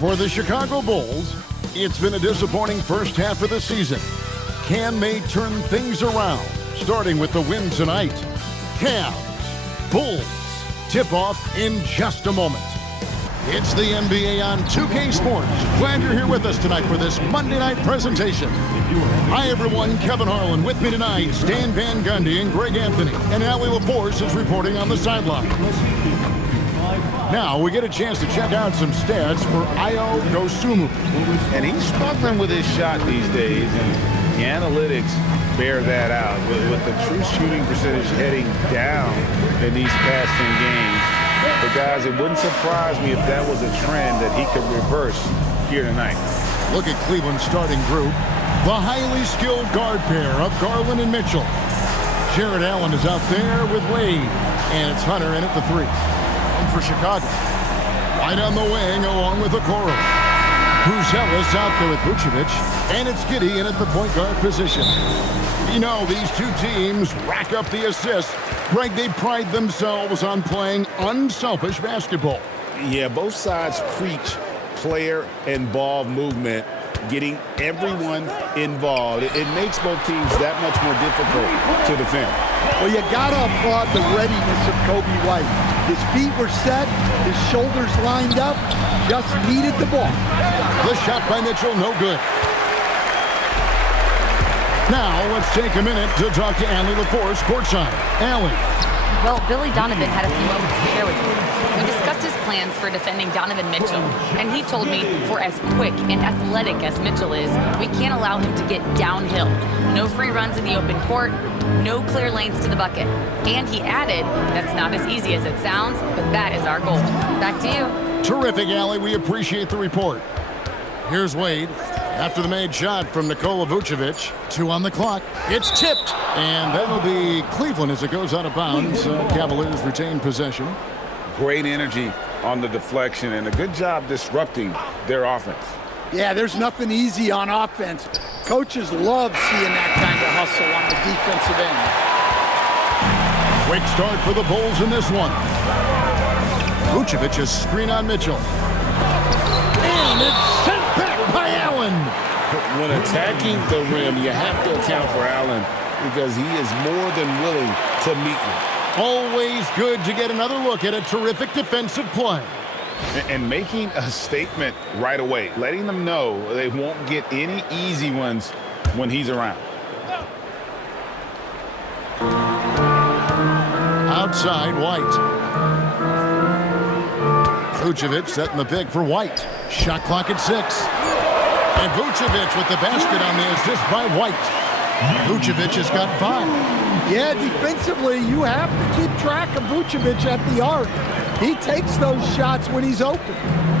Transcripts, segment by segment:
For the Chicago Bulls, it's been a disappointing first half of the season. Can they turn things around? Starting with the win tonight. Cavs, Bulls, tip-off in just a moment. It's the NBA on 2K Sports. Glad you're here with us tonight for this Monday night presentation. Hi everyone, Kevin Harlan with me tonight, Stan Van Gundy and Greg Anthony. And Allie LaForce is reporting on the sideline. Now we get a chance to check out some stats for Ayo Dosunmu. And he's struggling with his shot these days, and the analytics bear that out. With the true shooting percentage heading down in these past 10 games. But guys, it wouldn't surprise me if that was a trend that he could reverse here tonight. Look at Cleveland's starting group. The highly skilled guard pair of Garland and Mitchell. Jared Allen is out there with Wade, and it's Hunter in at the 3. And for Chicago, right on the wing along with Okoro. Bruzelis out there with Vucevic, and it's Giddey in at the point guard position. You know, these two teams rack up the assists. Greg, they pride themselves on playing unselfish basketball. Yeah, both sides preach player and ball movement, getting everyone involved. It makes both teams that much more difficult to defend. Well, you got to applaud the readiness of Kobe White. His feet were set, his shoulders lined up, just needed the ball. The shot by Mitchell, no good. Now, let's take a minute to talk to Allie LaForce courtside. Allie. Well, Billy Donovan had a few moments to share with me. We discussed his plans for defending Donovan Mitchell, and he told me for as quick and athletic as Mitchell is, we can't allow him to get downhill. No free runs in the open court, no clear lanes to the bucket. And he added, that's not as easy as it sounds, but that is our goal. Back to you. Terrific, Allie. We appreciate the report. Here's Wade. After the made shot from Nikola Vucevic, 2 on the clock. It's tipped, and that'll be Cleveland as it goes out of bounds. Cavaliers retain possession. Great energy on the deflection and a good job disrupting their offense. Yeah, there's nothing easy on offense. Coaches love seeing that kind of hustle on the defensive end. Quick start for the Bulls in this one. Vucevic's screen on Mitchell. And it's sent back by Allen. When attacking the rim, you have to account for Allen because he is more than willing to meet you. Always good to get another look at a terrific defensive play. And making a statement right away, letting them know they won't get any easy ones when he's around. Outside, White. Vucevic setting the pick for White. Shot clock at 6. And Vucevic with the basket on the assist by White. Vucevic has got 5. Yeah, defensively, you have to keep track of Vucevic at the arc. He takes those shots when he's open.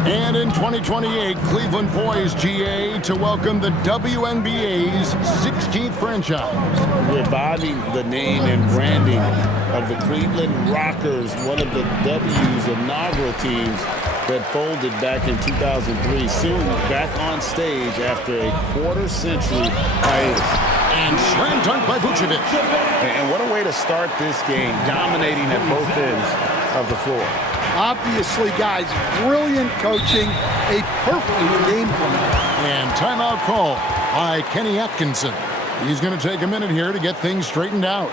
And in 2028, Cleveland poised, GA, to welcome the WNBA's 16th franchise. Reviving the name and branding of the Cleveland Rockers, one of the W's inaugural teams that folded back in 2003, soon back on stage after a quarter-century hiatus. And slam dunk by Vucevic. And what a way to start this game, dominating at both ends of the floor. Obviously, guys, brilliant coaching, a perfect game plan. And timeout call by Kenny Atkinson. He's going to take a minute here to get things straightened out.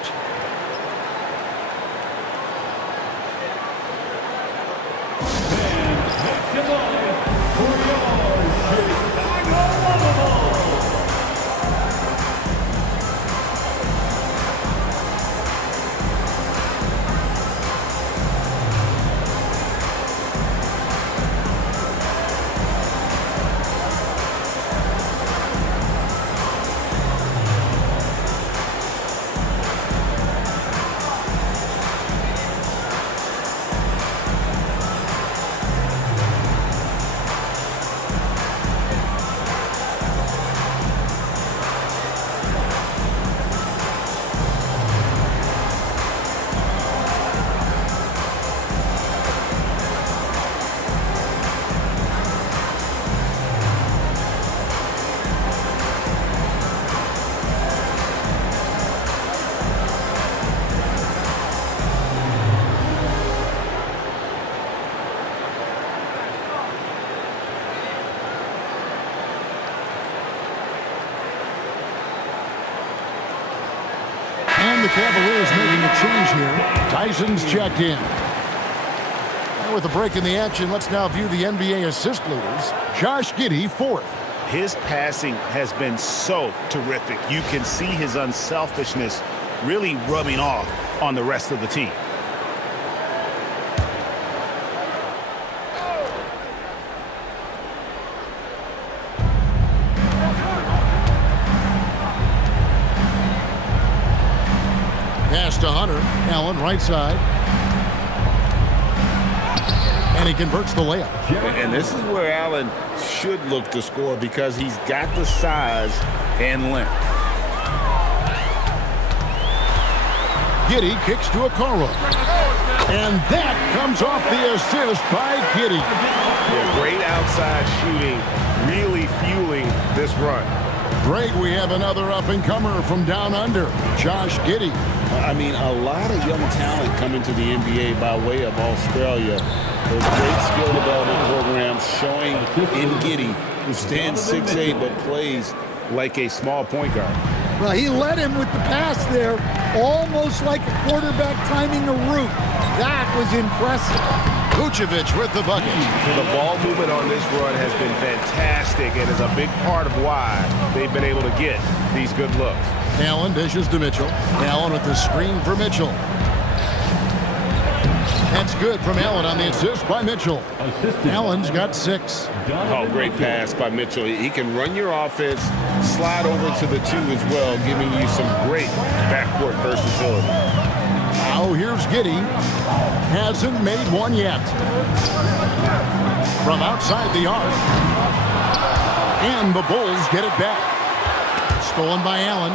the Cavaliers making a change here. Tyson's checked in. And with a break in the action, let's now view the NBA assist leaders. Josh Giddey, 4th. His passing has been so terrific. You can see his unselfishness really rubbing off on the rest of the team. Pass to Hunter. Allen, right side. And he converts the layup. And this is where Allen should look to score because he's got the size and length. Giddey kicks to Okoro. And that comes off the assist by Giddey. Yeah, great outside shooting, really fueling this run. Great, we have another up-and-comer from down under, Josh Giddey. I mean, a lot of young talent coming to the NBA by way of Australia. Those great skill development programs showing in Giddey, who stands 6'8", but plays like a small point guard. Well, he led him with the pass there, almost like a quarterback timing a route. That was impressive. Vucevic with the bucket. The ball movement on this run has been fantastic and is a big part of why they've been able to get these good looks. Allen dishes to Mitchell. Allen with the screen for Mitchell. That's good from Allen on the assist by Mitchell. Allen's got 6. Oh, great pass by Mitchell. He can run your offense, slide over to the 2 as well, giving you some great backcourt versatility. Now here's Giddey. Hasn't made one yet. From outside the arc. And the Bulls get it back. Stolen by Allen.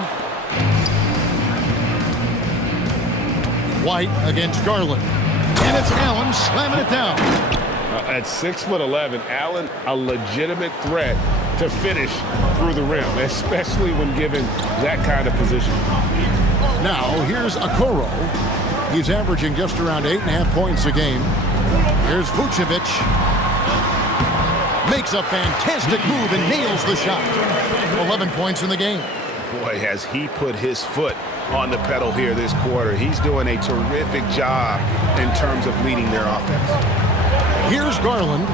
White against Garland. And it's Allen slamming it down. At 6'11", Allen, a legitimate threat to finish through the rim, especially when given that kind of position. Now here's Okoro. He's averaging just around 8.5 points a game. Here's Vucevic. Makes a fantastic move and nails the shot. 11 points in the game. Boy, has he put his foot on the pedal here this quarter. He's doing a terrific job in terms of leading their offense. Here's Garland.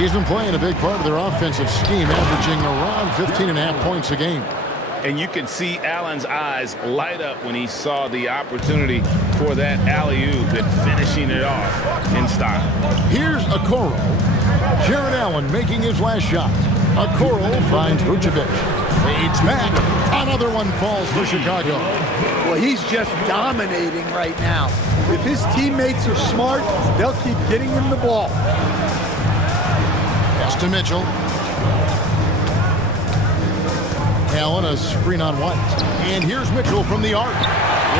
He's been playing a big part of their offensive scheme, averaging around 15.5 points a game. And you can see Allen's eyes light up when he saw the opportunity for that alley-oop and finishing it off in style. Here's Okoro. Jared Allen making his last shot. Okoro finds Vucevic. Fades back. Another one falls for Chicago. Well, he's just dominating right now. If his teammates are smart, they'll keep getting him the ball. Pass to Mitchell. Allen, a screen on White. And here's Mitchell from the arc.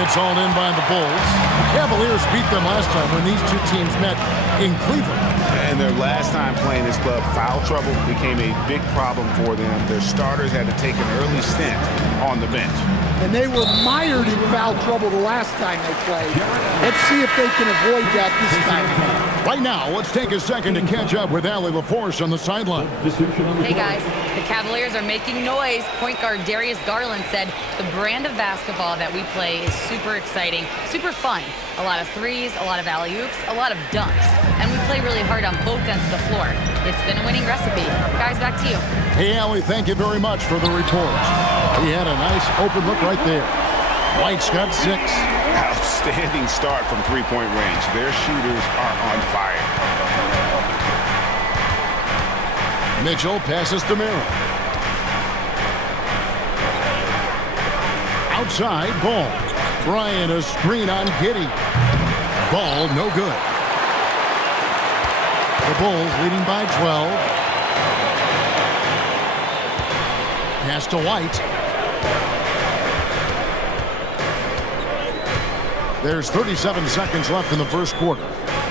It's all in by the Bulls. The Cavaliers beat them last time when these two teams met in Cleveland. And their last time playing this club, foul trouble became a big problem for them. Their starters had to take an early stint on the bench. And they were mired in foul trouble the last time they played. Let's see if they can avoid that this time. Right now, let's take a second to catch up with Allie LaForce on the sideline. Hey guys, the Cavaliers are making noise. Point guard Darius Garland said the brand of basketball that we play is super exciting, super fun. A lot of threes, a lot of alley-oops, a lot of dunks. And we play really hard on both ends of the floor. It's been a winning recipe. Guys, back to you. Hey, Allie, thank you very much for the report. He had a nice open look right there. White's got 6. Outstanding start from three-point range. Their shooters are on fire. Mitchell passes to Merrill. Outside, Ball. Bryant, a screen on Giddey. Ball, no good. The Bulls leading by 12. Pass to White. There's 37 seconds left in the first quarter.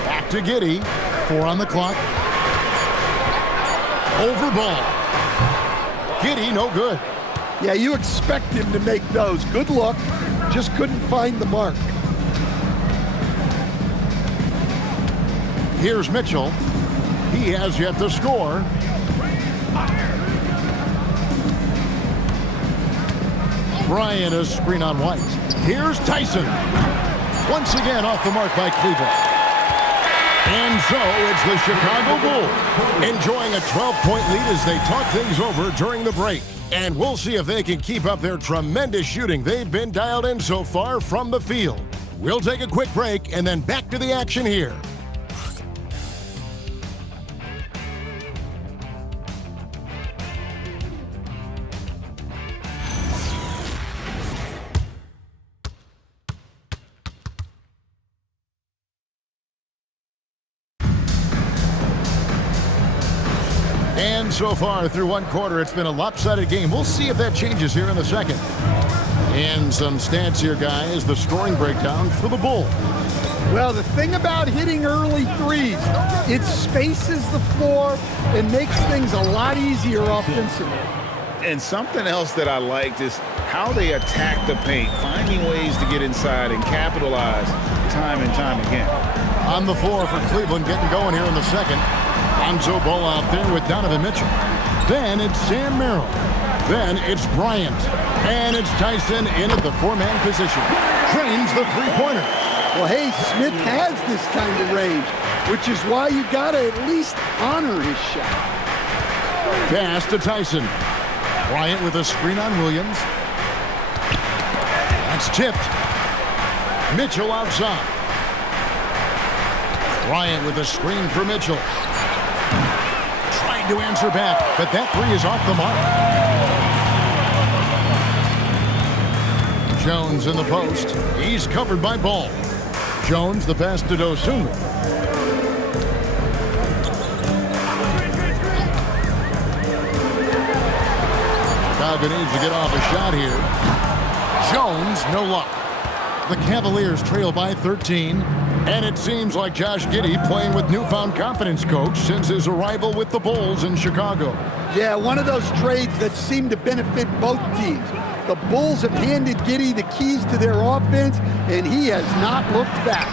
Back to Giddey. 4 on the clock. Over Ball. Giddey, no good. Yeah, you expect him to make those. Good luck. Just couldn't find the mark. Here's Mitchell. He has yet to score. Bryant, a screen on White. Here's Tyson. Once again off the mark by Cleveland. And so it's the Chicago Bulls enjoying a 12-point lead as they talk things over during the break. And we'll see if they can keep up their tremendous shooting they've been dialed in so far from the field. We'll take a quick break and then back to the action here. And so far through one quarter, it's been a lopsided game. We'll see if that changes here in the second. And some stats here, guys. The scoring breakdown for the Bulls. Well, the thing about hitting early threes, it spaces the floor and makes things a lot easier offensively. And something else that I liked is how they attack the paint, finding ways to get inside and capitalize time and time again. On the floor for Cleveland, getting going here in the second. Lonzo Ball out there with Donovan Mitchell. Then it's Sam Merrill. Then it's Bryant. And it's Tyson in at the four-man position. Trains the three-pointer. Well, hey, Smith has this kind of range, which is why you got to at least honor his shot. Pass to Tyson. Bryant with a screen on Williams. That's tipped. Mitchell outside. Bryant with a screen for Mitchell. Trying to answer back, but that three is off the mark. Jones in the post. He's covered by Ball. Jones, the pass to Dosunmu. Chicago needs to get off a shot here. Jones, no luck. The Cavaliers trail by 13. And it seems like Josh Giddey playing with newfound confidence, coach, since his arrival with the Bulls in Chicago. Yeah, one of those trades that seem to benefit both teams. The Bulls have handed Giddey the keys to their offense, and he has not looked back.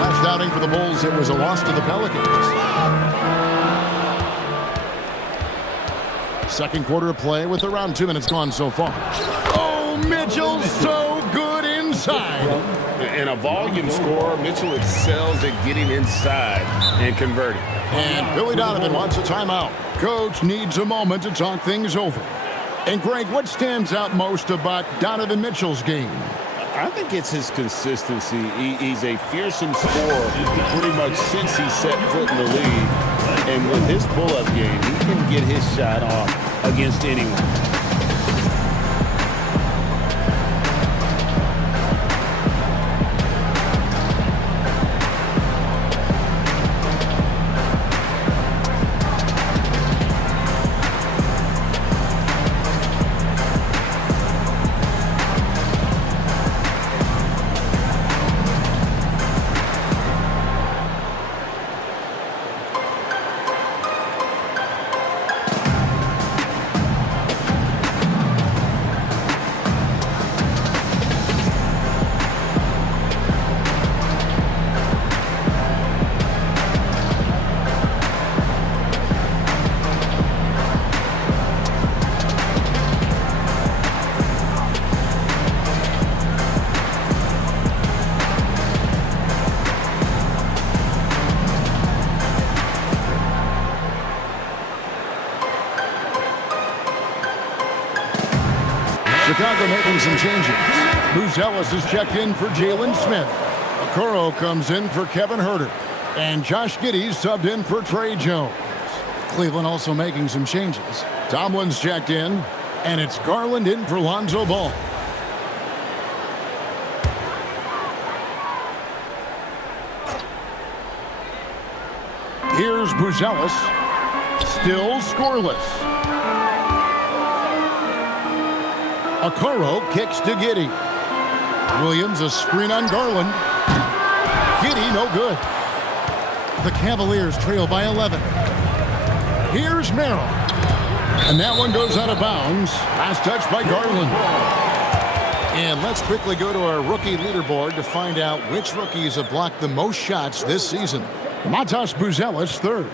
Last outing for the Bulls, it was a loss to the Pelicans. Second quarter of play with around 2 minutes gone so far. Oh, Mitchell, so good inside. And a volume scorer, Mitchell excels at getting inside and converting. And Billy Donovan wants a timeout. Coach needs a moment to talk things over. And Greg, what stands out most about Donovan Mitchell's game? I think it's his consistency. He's a fearsome scorer pretty much since he set foot in the league. And with his pull-up game, he can get his shot off against anyone. Chicago making some changes. Buzelis is checked in for Jalen Smith. Okoro comes in for Kevin Huerter. And Josh Giddey subbed in for Trey Jones. Cleveland also making some changes. Tomlin's checked in, and it's Garland in for Lonzo Ball. Here's Buzelis, still scoreless. Okoro kicks to Giddey. Williams a screen on Garland. Giddey no good. The Cavaliers trail by 11. Here's Merrill. And that one goes out of bounds. Last touch by Garland. And let's quickly go to our rookie leaderboard to find out which rookies have blocked the most shots this season. Matas Buzelis third.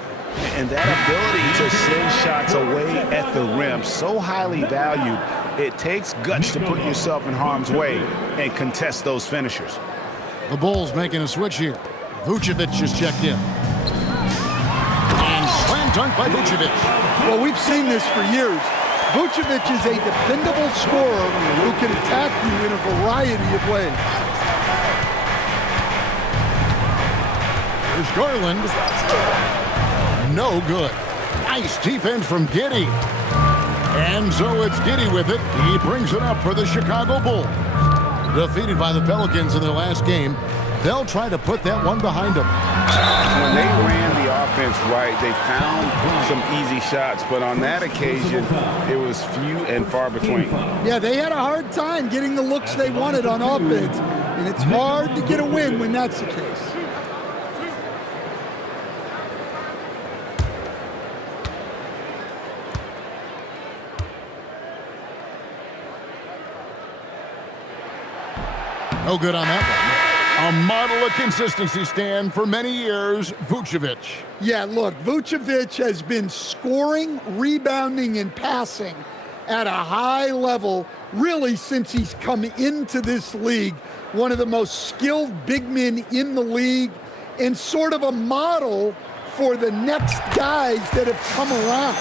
And that ability to send shots away at the rim, so highly valued, it takes guts to put yourself in harm's way and contest those finishers. The Bulls making a switch here. Vucevic just checked in. And slam dunk by Vucevic. Well, we've seen this for years. Vucevic is a dependable scorer who can attack you in a variety of ways. Here's Garland. No good. Nice defense from Giddey. And so it's Giddey with it. He brings it up for the Chicago Bulls. Defeated by the Pelicans in their last game, they'll try to put that one behind them. When they ran the offense right, they found some easy shots, but on that occasion, it was few and far between. Yeah, they had a hard time getting the looks they wanted on offense, and it's hard to get a win when that's the case. No good on that one. A model of consistency, Stan, for many years, Vucevic. Yeah, look, Vucevic has been scoring, rebounding, and passing at a high level really since he's come into this league. One of the most skilled big men in the league and sort of a model for the next guys that have come around.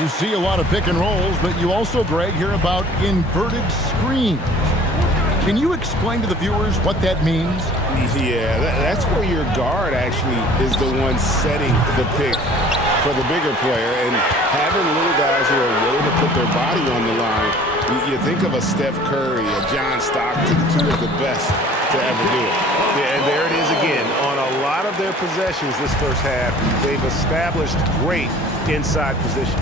You see a lot of pick and rolls, but you also, Greg, hear about inverted screens. Can you explain to the viewers what that means? Yeah, that's where your guard actually is the one setting the pick for the bigger player, and having little guys who are willing to put their body on the line. You think of a Steph Curry, a John Stockton, two of the best to ever do it. Yeah, and there it is again. On a lot of their possessions this first half, they've established great inside position.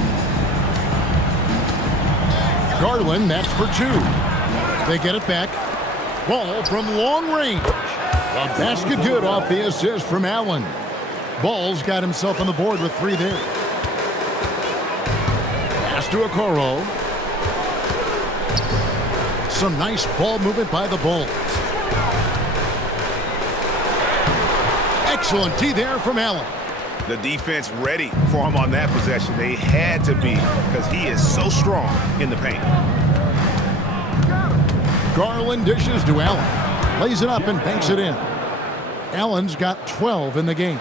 Garland, that's for two. They get it back. Ball from long range. A basket good off the assist from Allen. Ball's got himself on the board with three there. Pass to Okoro. Some nice ball movement by the Bulls. Excellent D there from Allen. The defense ready for him on that possession. They had to be because he is so strong in the paint. Garland dishes to Allen. Lays it up and banks it in. Allen's got 12 in the game.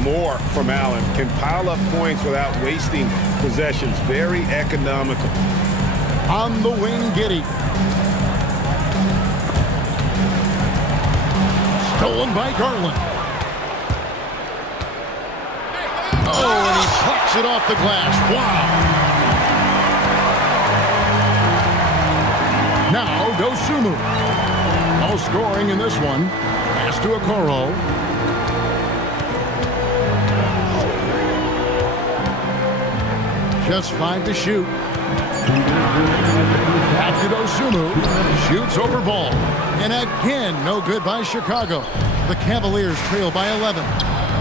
More from Allen. Can pile up points without wasting possessions. Very economical. On the wing, Giddey. Stolen by Garland. Oh, and he pucks it off the glass. Wow. Now, Dosunmu. No scoring in this one. Pass to Okoro. Just 5 to shoot. Back to Dosunmu. Shoots over ball. And again, no good by Chicago. The Cavaliers trail by 11.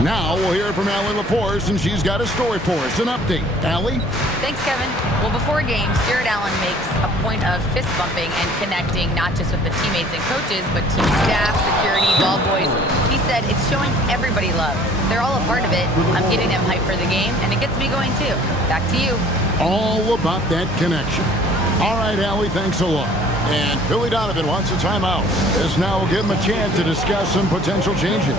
Now we'll hear from Allie LaForce, and she's got a story for us. An update. Allie? Thanks, Kevin. Well, before games, Jared Allen makes a point of fist bumping and connecting not just with the teammates and coaches, but team staff, security, ball boys. He said it's showing everybody love. They're all a part of it. I'm getting them hyped for the game, and it gets me going too. Back to you. All about that connection. All right, Allie, thanks a lot. And Billy Donovan wants a timeout. This now will give him a chance to discuss some potential changes.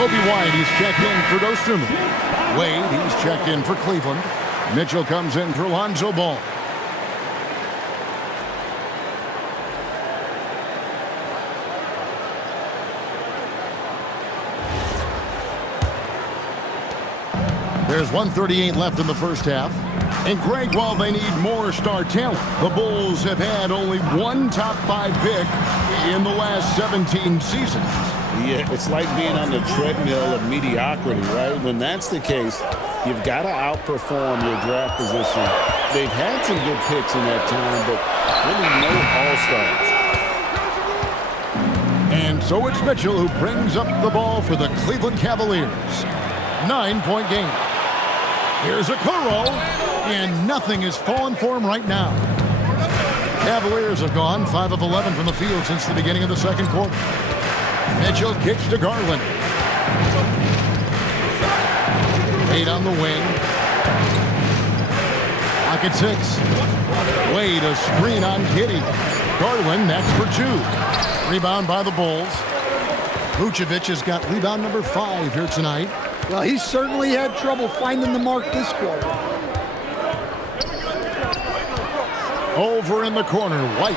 Kobe White, he's checked in for Dosunmu. Wade, he's checked in for Cleveland. Mitchell comes in for Lonzo Ball. There's 1:38 left in the first half. And Greg, while they need more star talent, the Bulls have had only one top 5 pick in the last 17 seasons. Yeah, it's like being on the treadmill of mediocrity, right? When that's the case, you've got to outperform your draft position. They've had some good picks in that time, but really no all-stars. And so it's Mitchell who brings up the ball for the Cleveland Cavaliers. 9-point game. Here's Okoro, and nothing has fallen for him right now. Cavaliers have gone 5 of 11 from the field since the beginning of the second quarter. Mitchell kicks to Garland. 8 on the wing. Pocket 6. Wade, a screen on Giddey. Garland, that's for 2. Rebound by the Bulls. Vucevic has got rebound number 5 here tonight. Well, he certainly had trouble finding the mark this quarter. Over in the corner, White.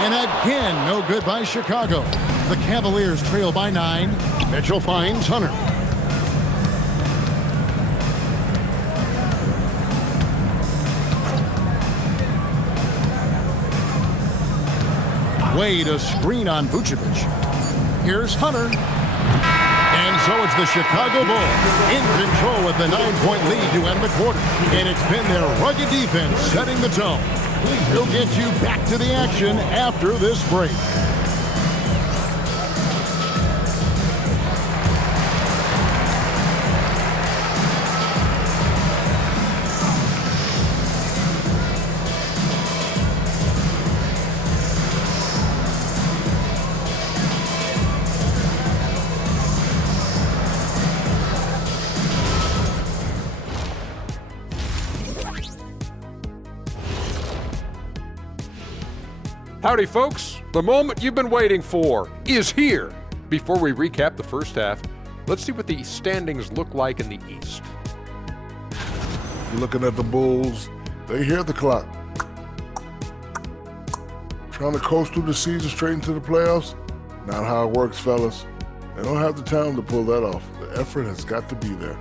And again, no good by Chicago. The Cavaliers trail by 9. Mitchell finds Hunter. Wade, a screen on Vucevic. Here's Hunter. And so it's the Chicago Bulls in control with the 9-point lead to end the quarter. And it's been their rugged defense setting the tone. We'll get you back to the action after this break. Howdy, folks. The moment you've been waiting for is here. Before we recap the first half, let's see what the standings look like in the East. You're looking at the Bulls. They hear the clock. Trying to coast through the season straight into the playoffs? Not how it works, fellas. They don't have the talent to pull that off. The effort has got to be there.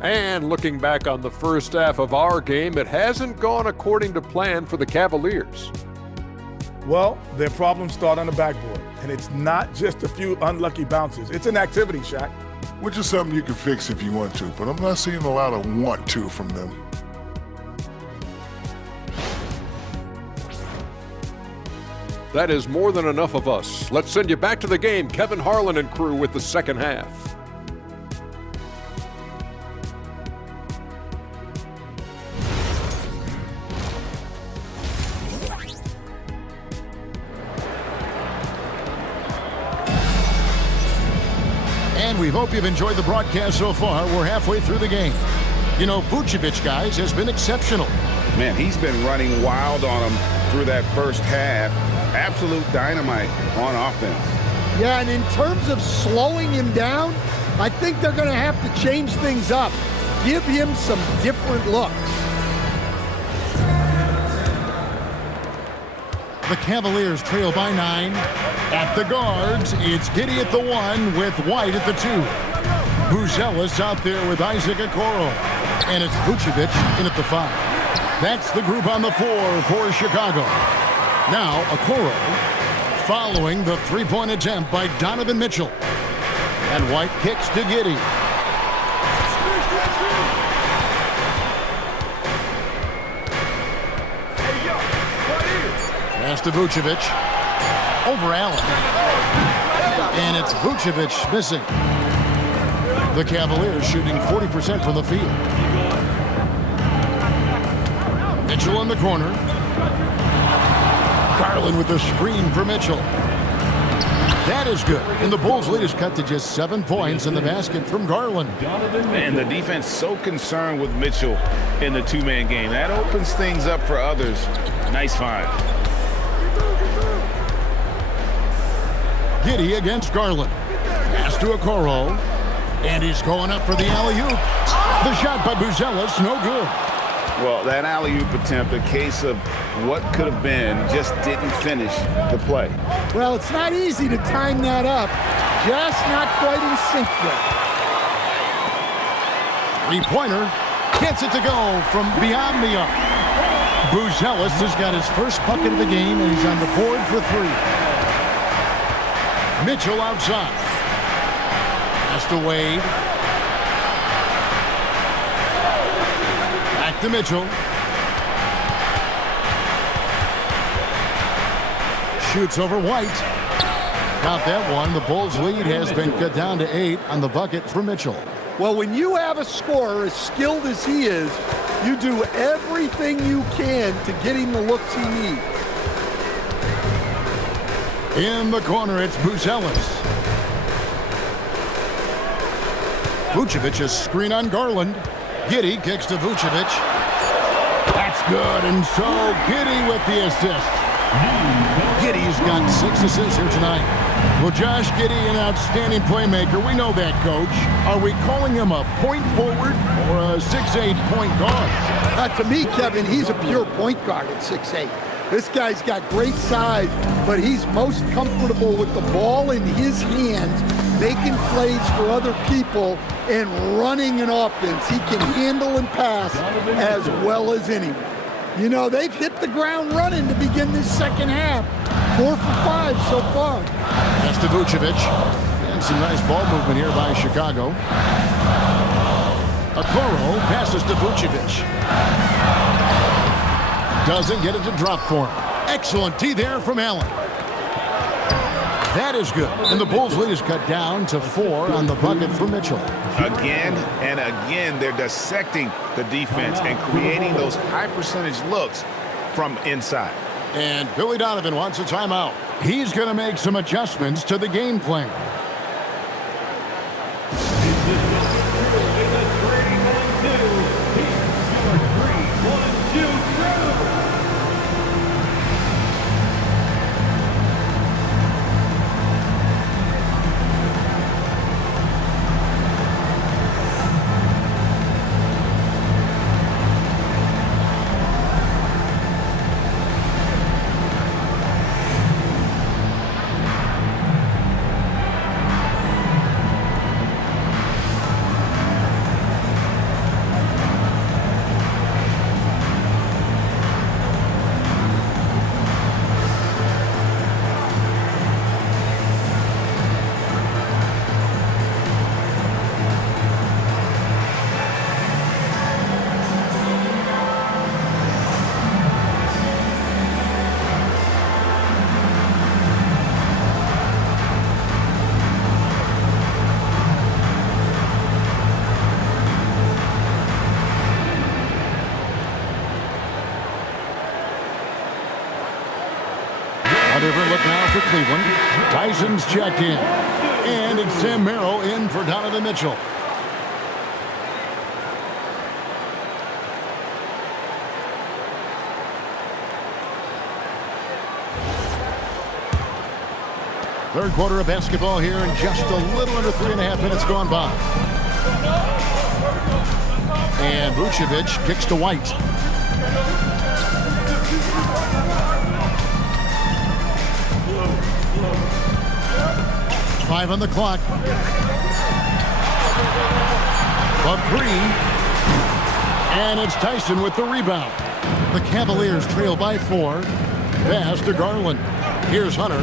And looking back on the first half of our game, it hasn't gone according to plan for the Cavaliers. Well, their problems start on the backboard, and it's not just a few unlucky bounces. It's an activity, Shaq. Which is something you can fix if you want to, but I'm not seeing a lot of want to from them. That is more than enough of us. Let's send you back to the game, Kevin Harlan and crew, with the second half. And we hope you've enjoyed the broadcast so far. We're halfway through the game. You know, Vucevic, guys, has been exceptional. Man, he's been running wild on him through that first half. Absolute dynamite on offense. Yeah, and in terms of slowing him down, I think they're going to have to change things up. Give him some different looks. The Cavaliers trail by 9. At the guards, it's Giddey at the 1 with White at the 2. Buzelis out there with Isaac Okoro. And it's Vucevic in at the 5. That's the group on the 4 for Chicago. Now, Okoro following the three-point attempt by Donovan Mitchell. And White kicks to Giddey. Pass to Vucevic. Over Allen. And it's Vucevic missing. The Cavaliers shooting 40% from the field. Mitchell in the corner. Garland with the screen for Mitchell. That is good. And the Bulls' lead is cut to just 7 points in the basket from Garland. And the defense so concerned with Mitchell in the two-man game. That opens things up for others. Nice find. Giddy against Garland. Pass to Okoro. And he's going up for the alley-oop. The shot by Buzelis, no good. Well, that alley-oop attempt, a case of what could have been, just didn't finish the play. Well, it's not easy to time that up. Just not quite in sync yet. Three-pointer. Gets it to go from beyond the arc. Buzelis has got his first bucket of the game, and he's on the board for three. Mitchell outside. Pass to Wade. Back to Mitchell. Shoots over White. Got that one. The Bulls' lead has been cut down to 8 on the bucket for Mitchell. Well, when you have a scorer as skilled as he is, you do everything you can to get him the looks he needs. In the corner, it's Buzelis. Vucevic, a screen on Garland. Giddy kicks to Vucevic. That's good, and so Giddy with the assist. Giddy's got 6 assists here tonight. Well, Josh Giddy, an outstanding playmaker. We know that, Coach. Are we calling him a point forward or a 6'8" point guard? To me, Kevin, he's a pure point guard at 6'8". This guy's got great size, but he's most comfortable with the ball in his hands, making plays for other people and running an offense. He can handle and pass as well as anyone. You know, they've hit the ground running to begin this second half. 4 for 5 so far. That's to Vucevic. And some nice ball movement here by Chicago. Okoro passes to Vucevic. Doesn't get it to drop for him. Excellent D there from Allen. That is good. And the Bulls' lead is cut down to 4 on the bucket for Mitchell. Again and again, they're dissecting the defense and creating those high-percentage looks from inside. And Billy Donovan wants a timeout. He's going to make some adjustments to the game plan. A different look now for Cleveland. Tyson's checked in. And it's Sam Merrill in for Donovan Mitchell. Third quarter of basketball here, and just a little under 3.5 minutes gone by. And Vucevic kicks to White. Five on the clock. A three. And it's Tyson with the rebound. The Cavaliers trail by 4. Pass to Garland. Here's Hunter.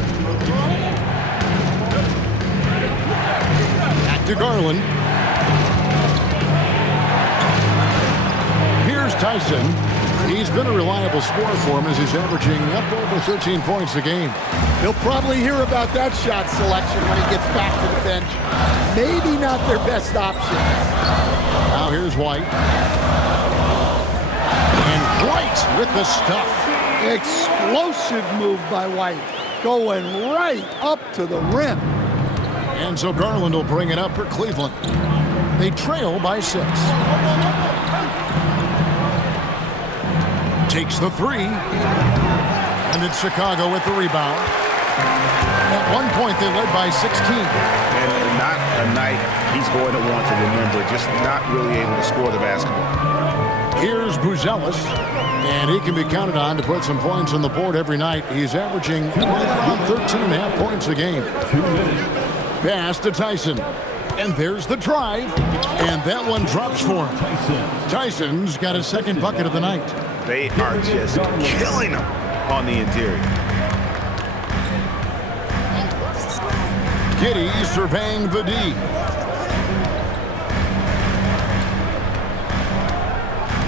Back to Garland. Here's Tyson. He's been a reliable scorer for him as he's averaging up over 13 points a game. He'll probably hear about that shot selection when he gets back to the bench. Maybe not their best option. Now here's White. And White with the stuff. Explosive move by White. Going right up to the rim. And so Garland will bring it up for Cleveland. They trail by 6. Takes the 3. And it's Chicago with the rebound. At one point, they led by 16. And not a night he's going to want to remember, just not really able to score the basketball. Here's Buzelis, and he can be counted on to put some points on the board every night. He's averaging around 13.5 points a game. Pass to Tyson. And there's the drive, and that one drops for him. Tyson's got his second bucket of the night. They are just killing him on the interior. Giddey surveying the D.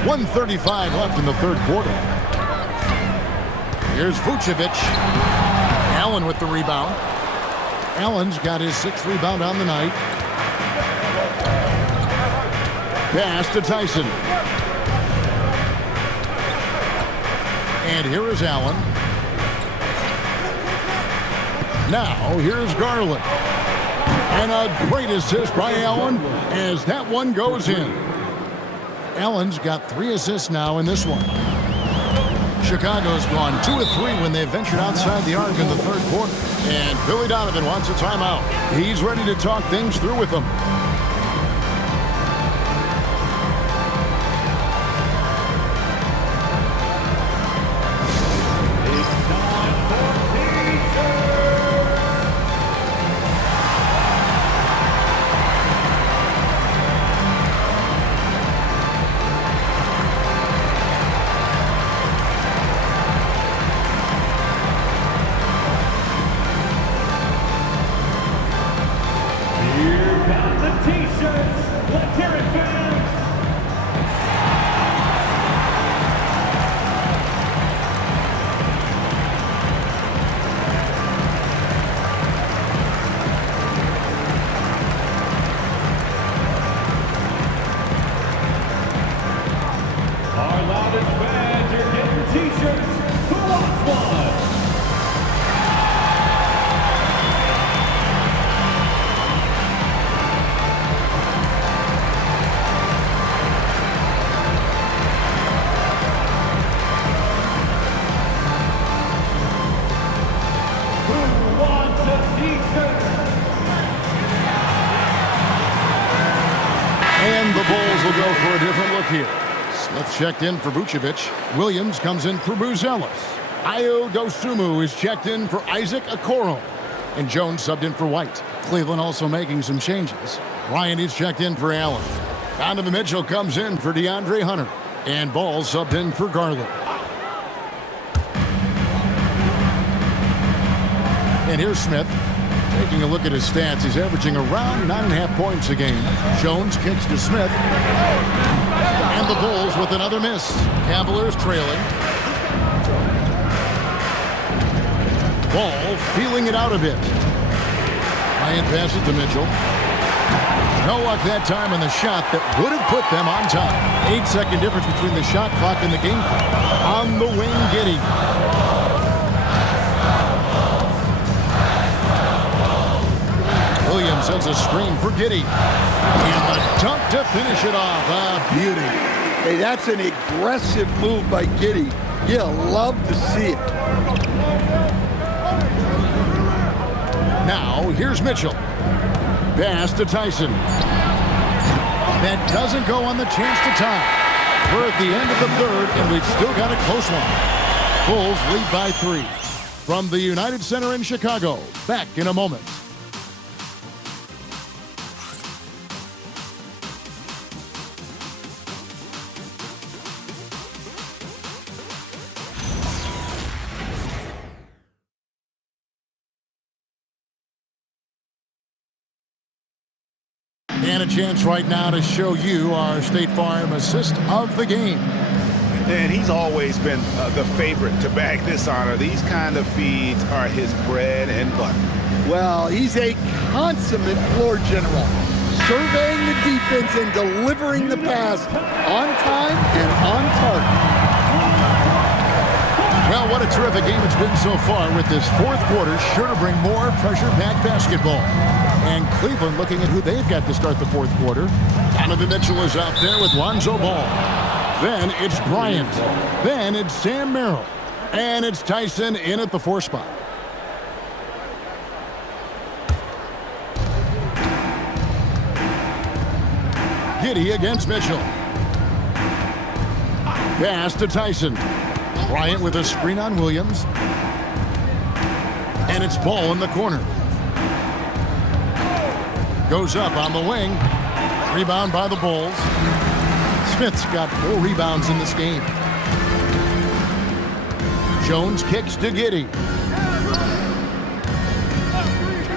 .135 left in the third quarter. Here's Vucevic. Allen with the rebound. Allen's got his sixth rebound on the night. Pass to Tyson. And here is Allen. Now, here's Garland. And a great assist by Allen as that one goes in. Allen's got 3 assists now in this one. Chicago's gone 2 of 3 when they ventured outside the arc in the third quarter. And Billy Donovan wants a timeout. He's ready to talk things through with them. Checked in for Vucevic. Williams comes in for Buzelis. Ayo Dosunmu is checked in for Isaac Okoro. And Jones subbed in for White. Cleveland also making some changes. Ryan is checked in for Allen. Donovan Mitchell comes in for DeAndre Hunter. And Ball subbed in for Garland. And here's Smith. Taking a look at his stats, he's averaging around 9.5 points a game. Jones kicks to Smith. And the Bulls with another miss. Cavaliers trailing. Ball feeling it out a bit. Ryan passes to Mitchell. No luck that time on the shot that would have put them on top. 8-second difference between the shot clock and the game clock. On the wing, Giddey. Williams sends a screen for Giddey. And the dunk to finish it off. A beauty. Hey, that's an aggressive move by Giddey. You'll love to see it. Now, here's Mitchell. Pass to Tyson. That doesn't go on the chance to tie. We're at the end of the third, and we've still got a close one. Bulls lead by 3. From the United Center in Chicago, back in a moment. And a chance right now to show you our State Farm assist of the game. And he's always been the favorite to bag this honor. These kind of feeds are his bread and butter. Well, he's a consummate floor general, surveying the defense and delivering the pass on time and on target. Well, what a terrific game it's been so far, with this fourth quarter sure to bring more pressure-packed basketball. And Cleveland looking at who they've got to start the fourth quarter. Donovan Mitchell is out there with Lonzo Ball. Then it's Bryant. Then it's Sam Merrill. And it's Tyson in at the 4 spot. Giddey against Mitchell. Pass to Tyson. Bryant with a screen on Williams. And it's ball in the corner. Goes up on the wing. Rebound by the Bulls. Smith's got 4 rebounds in this game. Jones kicks to Giddey.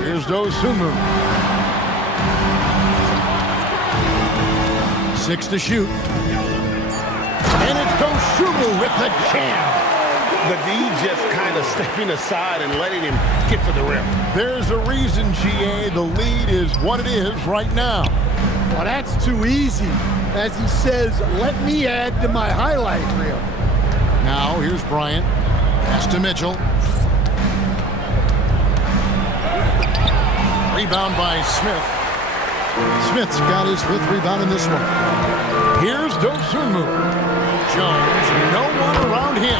Here's Dosunmu. 6 to shoot. And it's Dosunmu with the jam. The D just kind of stepping aside and letting him get to the rim. There's a reason, GA, the lead is what it is right now. Well, that's too easy. As he says, let me add to my highlight reel. Now, here's Bryant. Pass to Mitchell. Rebound by Smith. Smith's got his 5th rebound in this one. Here's Dosunmu. Jones, no one around him.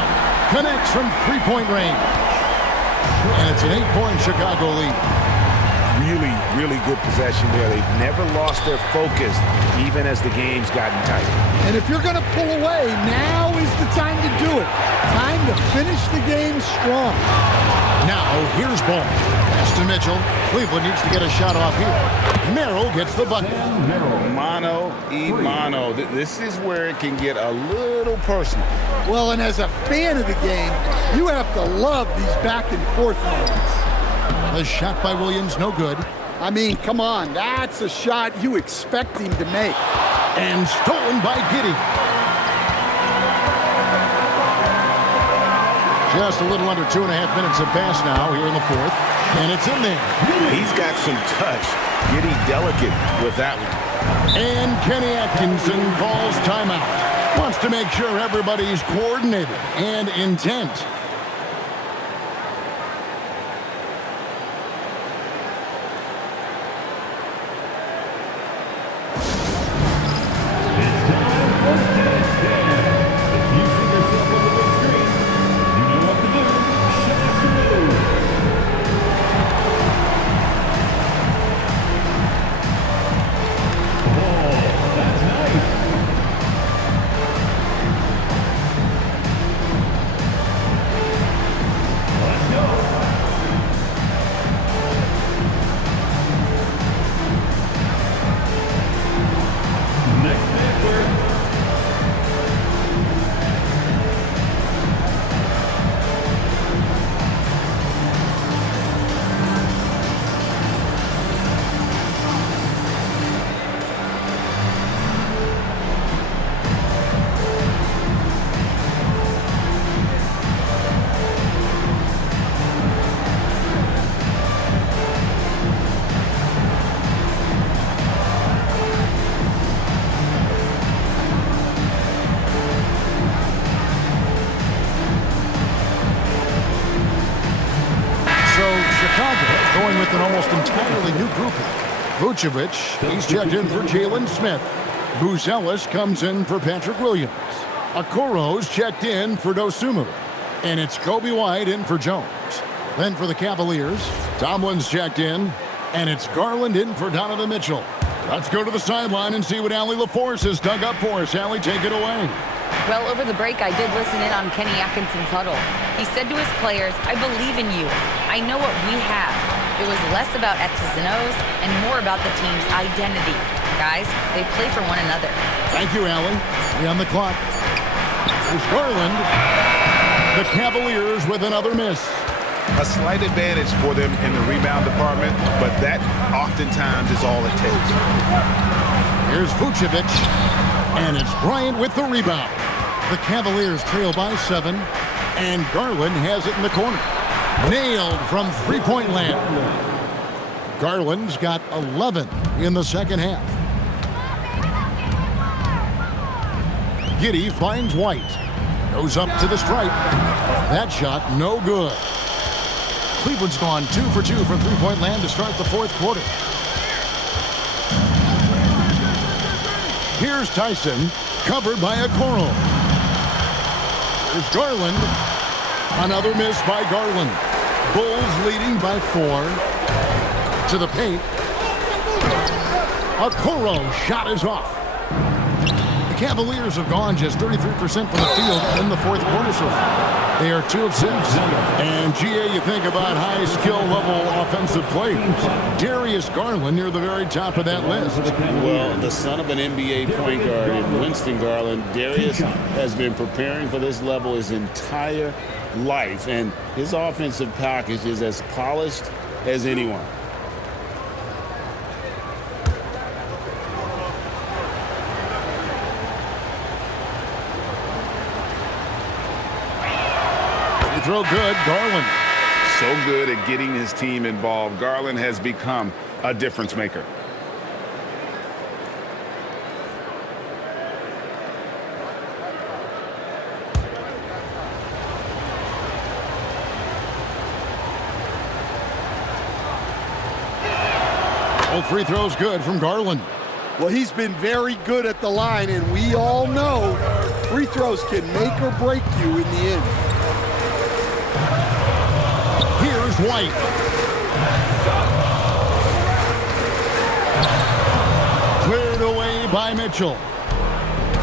Connects from 3-point range. And it's an 8-point Chicago lead. Really, really good possession there. They've never lost their focus, even as the game's gotten tight. And if you're going to pull away, now is the time to do it. Time to finish the game strong. Now, here's ball. Pass to Mitchell. Cleveland needs to get a shot off here. Merrill gets the bucket. Mano y mano. This is where it can get a little personal. Well, and as a fan of the game, you have to love these back and forth moments. The shot by Williams, no good. I mean, come on, that's a shot you expect him to make. And stolen by Giddey. Just a little under 2.5 minutes have passed now here in the 4th. And it's in there. He's got some touch. Giddey delicate with that one. And Kenny Atkinson calls timeout. Wants to make sure everybody's coordinated and intent. Going with an almost entirely new grouping. Vucevic, he's checked in for Jalen Smith. Buzelis comes in for Patrick Williams. Okoro's checked in for Dosunmu. And it's Kobe White in for Jones. Then for the Cavaliers, Tomlin's checked in. And it's Garland in for Donovan Mitchell. Let's go to the sideline and see what Allie LaForce has dug up for us. Allie, take it away. Well, over the break, I did listen in on Kenny Atkinson's huddle. He said to his players, I believe in you. I know what we have. It was less about X's and O's and more about the team's identity. Guys, they play for one another. Thank you, Allie. 3 on the clock. There's Garland. The Cavaliers with another miss. A slight advantage for them in the rebound department, but that oftentimes is all it takes. Here's Vucevic, and it's Bryant with the rebound. The Cavaliers trail by 7, and Garland has it in the corner. Nailed from 3-point land. Garland's got 11 in the second half. Giddey finds White. Goes up to the stripe. That shot, no good. Cleveland's gone 2 for 2 from 3-point land to start the 4th quarter. Here's Tyson, covered by Okoro. Here's Garland. Another miss by Garland. Bulls leading by 4. To the paint. Okoro shot is off. The Cavaliers have gone just 33% from the field in the fourth quarter so far. They are 2 of 6. And GA, you think about high skill level offensive players. Darius Garland near the very top of that list. Well, the son of an NBA point guard in Winston Garland, Darius has been preparing for this level his entire life, and his offensive package is as polished as anyone. Throw good, Garland. So good at getting his team involved. Garland has become a difference maker. Both free throws good from Garland. Well, he's been very good at the line, and we all know free throws can make or break you in the end. Here's White. Cleared away by Mitchell.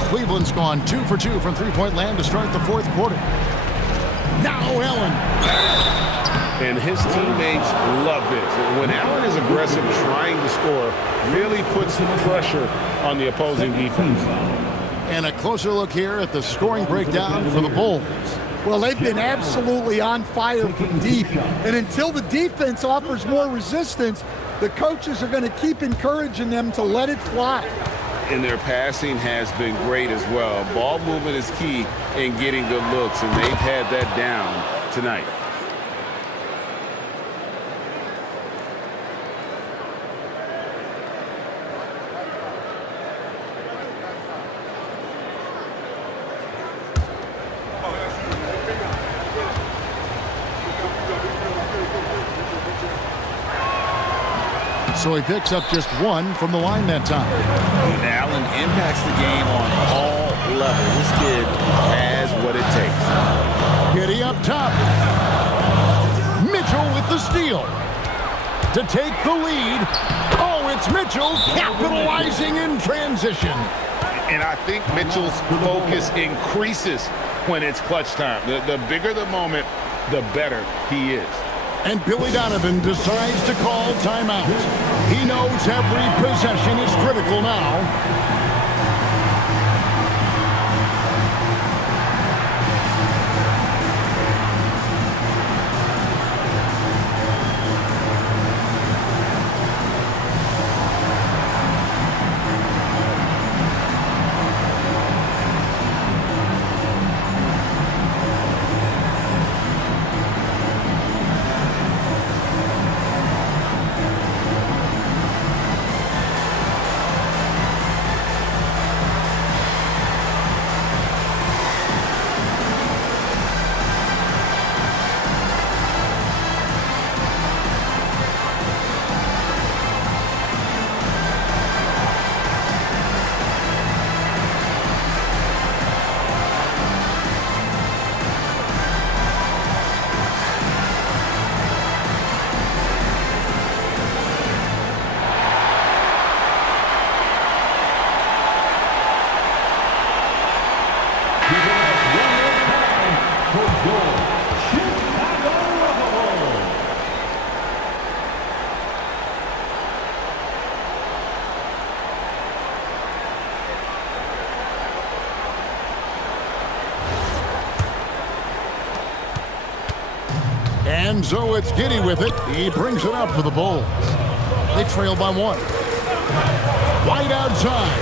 Cleveland's gone 2 for 2 from three-point land to start the fourth quarter. Now Allen. And his teammates love this. When Allen is aggressive trying to score, really puts pressure on the opposing defense. And a closer look here at the scoring breakdown for the Bulls. Well, they've been absolutely on fire from deep. And until the defense offers more resistance, the coaches are going to keep encouraging them to let it fly. And their passing has been great as well. Ball movement is key in getting good looks, and they've had that down tonight. So he picks up just 1 from the line that time. And Allen impacts the game on all levels. This kid has what it takes. Giddy up top. Mitchell with the steal. To take the lead. Oh, it's Mitchell capitalizing in transition. And I think Mitchell's focus increases when it's clutch time. The bigger the moment, the better he is. And Billy Donovan decides to call timeout. He knows every possession is critical now. And so it's Giddy with it. He brings it up for the Bulls. They trail by 1. Wide outside.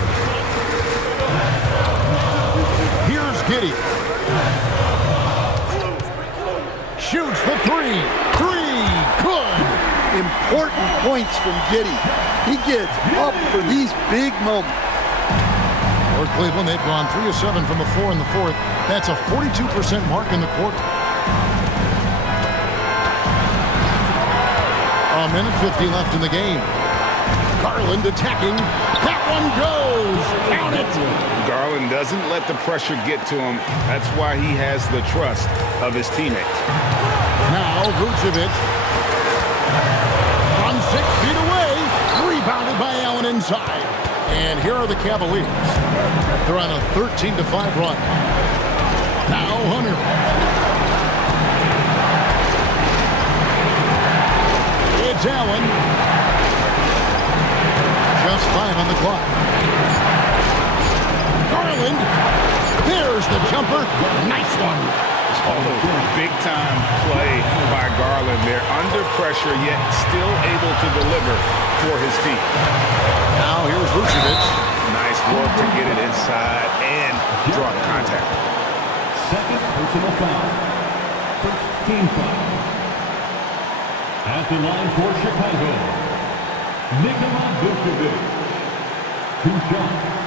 Here's Giddy. Shoots the 3. 3. Good. Important points from Giddy. He gets up for these big moments. For Cleveland, they've gone 3 of 7 from the 4 in the fourth. That's a 42% mark in the quarter. A minute 50 left in the game. Garland Garland attacking. That one goes. Count it. Garland doesn't let the pressure get to him. That's why he has the trust of his teammates. Now Vucevic from 6 feet away. Rebounded by Allen inside. And here are the Cavaliers. They're on a 13-5 run. Now Hunter. It's Allen. Just 5 on the clock. Garland. There's the jumper. Nice one. Big-time play by Garland. They're under pressure, yet still able to deliver for his team. Now here's Vucevic. Nice work to get it inside and draw contact. Second personal foul. First team foul. At the line for Chicago, Nikola Vucevic. 2 shots.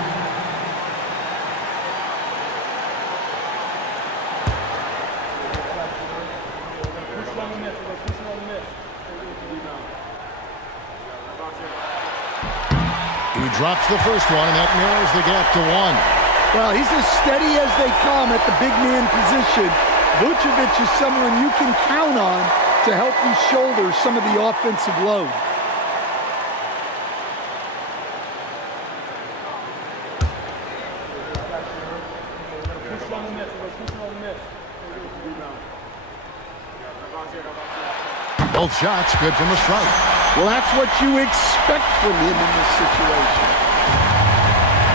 He drops the first one, and that narrows the gap to 1. Well, he's as steady as they come at the big man position. Vucevic is someone you can count on to help you shoulder some of the offensive load. Both shots good from the strike. Well, that's what you expect from him in this situation.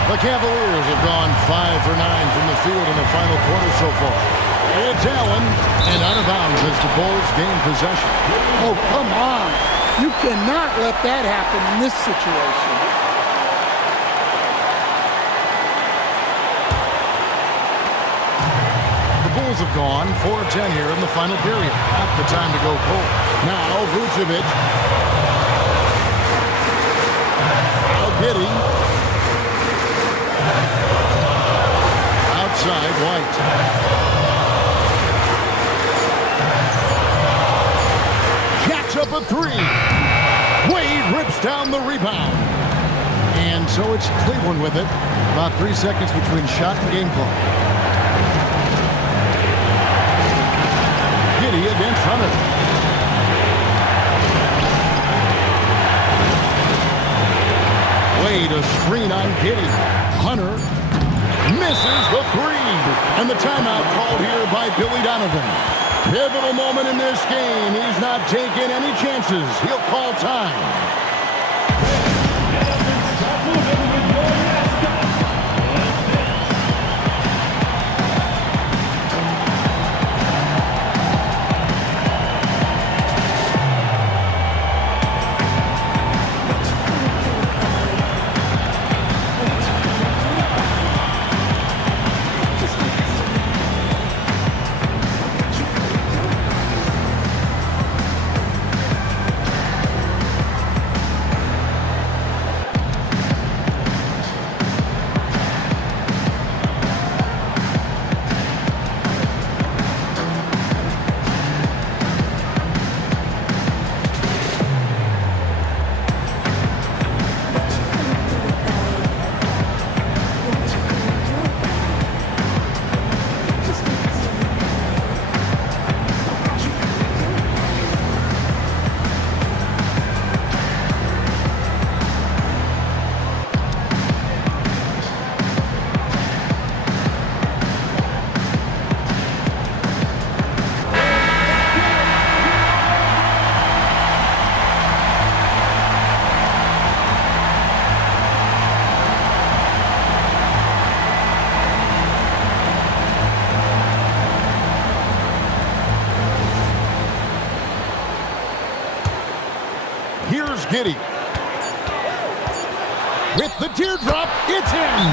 The Cavaliers have gone 5 for 9 from the field in the final quarter so far. It's Allen, and out of bounds as the Bulls gain possession. Oh, come on. You cannot let that happen in this situation. The Bulls have gone 4 of 10 here in the final period. Not the time to go cold. Now Vucevic. Now Giddey. Outside White. Jacks up a 3. Wade rips down the rebound. And so it's Cleveland with it. About 3 seconds between shot and game clock. Giddey against Hunter. Wade a screen on Giddey. Hunter misses the 3. And the timeout called here by Billy Donovan. Pivotal moment in this game. He's not taking any chances. He'll call time. Giddey. With the teardrop, it's in.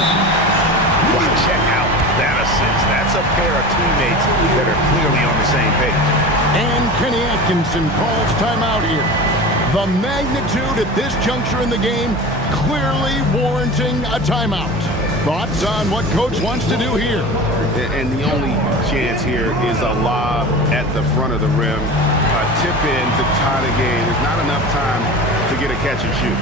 Wow, check out that assist. That's a pair of teammates that are clearly on the same page. And Kenny Atkinson calls timeout here. The magnitude at this juncture in the game clearly warranting a timeout. Thoughts on what Coach wants to do here? And the only chance here is a lob at the front of the rim. A tip in to tie the game. There's not enough time to get a catch and shoot.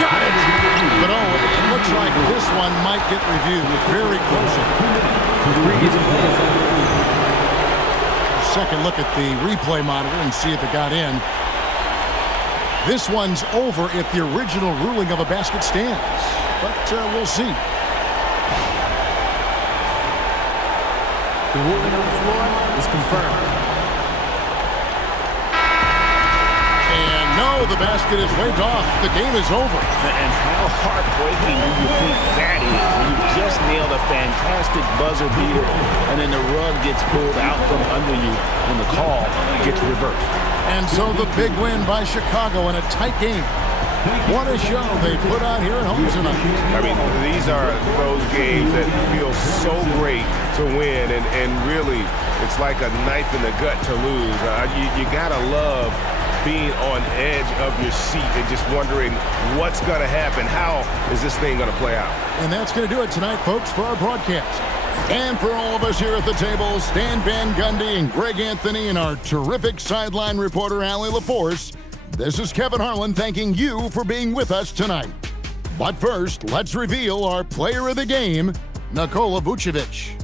Got it! But it looks like this one might get reviewed very closely. Second look at the replay monitor and see if it got in. This one's over if the original ruling of a basket stands, but we'll see. The ruling on the floor is confirmed. And no, the basket is waved off. The game is over. And how heartbreaking do you think that is? You just nailed a fantastic buzzer beater, and then the rug gets pulled out from under you when the call gets reversed. And so the big win by Chicago in a tight game. What a show they put on here at home tonight. I mean, these are those games that feel so great to win, and really, it's like a knife in the gut to lose. You gotta love being on edge of your seat and just wondering what's gonna happen. How is this thing gonna play out? And that's gonna do it tonight, folks, for our broadcast. And for all of us here at the table, Stan Van Gundy and Greg Anthony and our terrific sideline reporter, Allie LaForce, this is Kevin Harlan thanking you for being with us tonight. But first, let's reveal our player of the game, Nikola Vucevic.